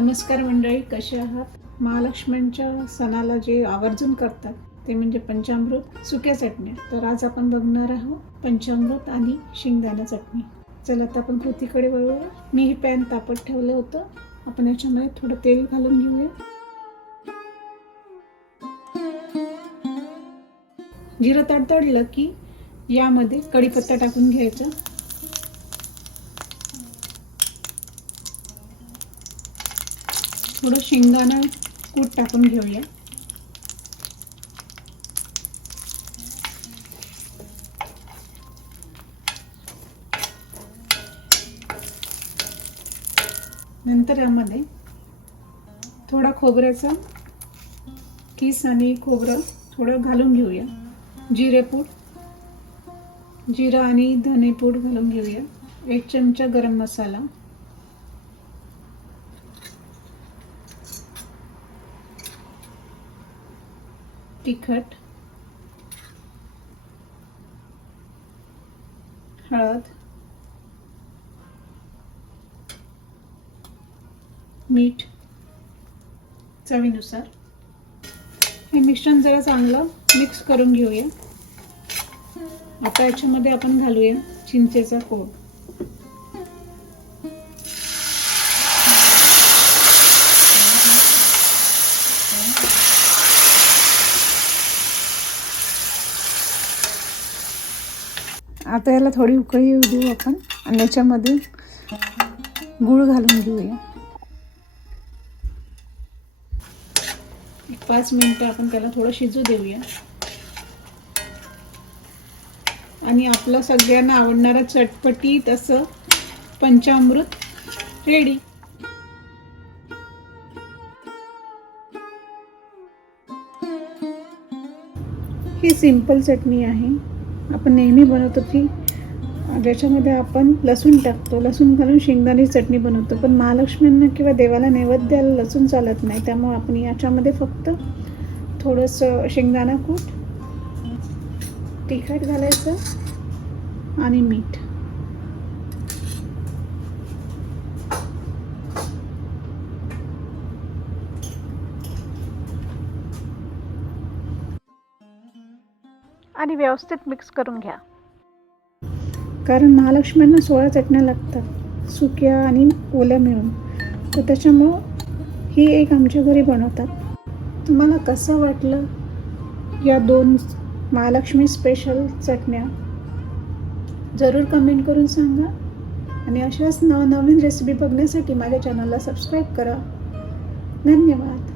नमस्कार मंडळी, कसे आहात? महालक्ष्म्यांच्या सणाला जे आवर्जून करतात ते म्हणजे पंचामृत सुक्या चटण्या. तर आज आपण बघणार आहोत पंचामृत आणि शेंगदाणा चटणी. चला आता आपण कृतीकडे वळूया. मी हे पॅन तापत ठेवलं होतं. आपण याच्यामध्ये थोडं तेल घालून घेऊया. जिरं तडतडलं की यामध्ये कढीपत्ता टाकून घ्यायचा. थोडं शेंगदाणा कूट टाकून घेऊया. नंतर यामध्ये थोडा खोबऱ्याचा किस आणि खोबरं थोडं घालून घेऊया. जिरेपूड, जिरा आणि धनेपूड घालून घेऊया. 1 चमचा गरम मसाला, तिखट, हळद, मीठ चवीनुसार. हे मिश्रण जरा चांगलं मिक्स करून घेऊया. आता याच्यामध्ये आपण घालूया चिंचेचा कोळ. आता याला थोडी उकळी येऊ देऊ आपण आणि याच्यामध्ये गूळ घालून घेऊया. 5 मिनिटं आपण त्याला थोडं शिजू देऊया. आणि आपलं सगळ्यांना आवडणारं चटपटीत असं पंचामृत रेडी. ही सिंपल चटणी आहे. आपण नेहमी बनवतो ती, ज्याच्यामध्ये आपण लसूण टाकतो. लसूण घालून शेंगदाणे चटणी बनवतो, पण महालक्ष्म्यांना किंवा देवाला नैवेद्याला लसूण चालत नाही. त्यामुळे आपण याच्यामध्ये फक्त थोडंसं शेंगदाणा कूट, तिखट घालायचं आणि मीठ. आणि व्यवस्थित मिक्स करून घ्या. कारण महालक्ष्म्यांना 16 चटण्या लागतात, सुक्या आणि ओल्या मिळून. तर त्याच्यामुळं ही एक आमच्या घरी बनवतात. तुम्हाला कसं वाटलं या 2 महालक्ष्मी स्पेशल चटण्या? जरूर कमेंट करून सांगा. आणि अशाच नवनवीन रेसिपी बघण्यासाठी माझ्या चॅनलला सबस्क्राईब करा. धन्यवाद.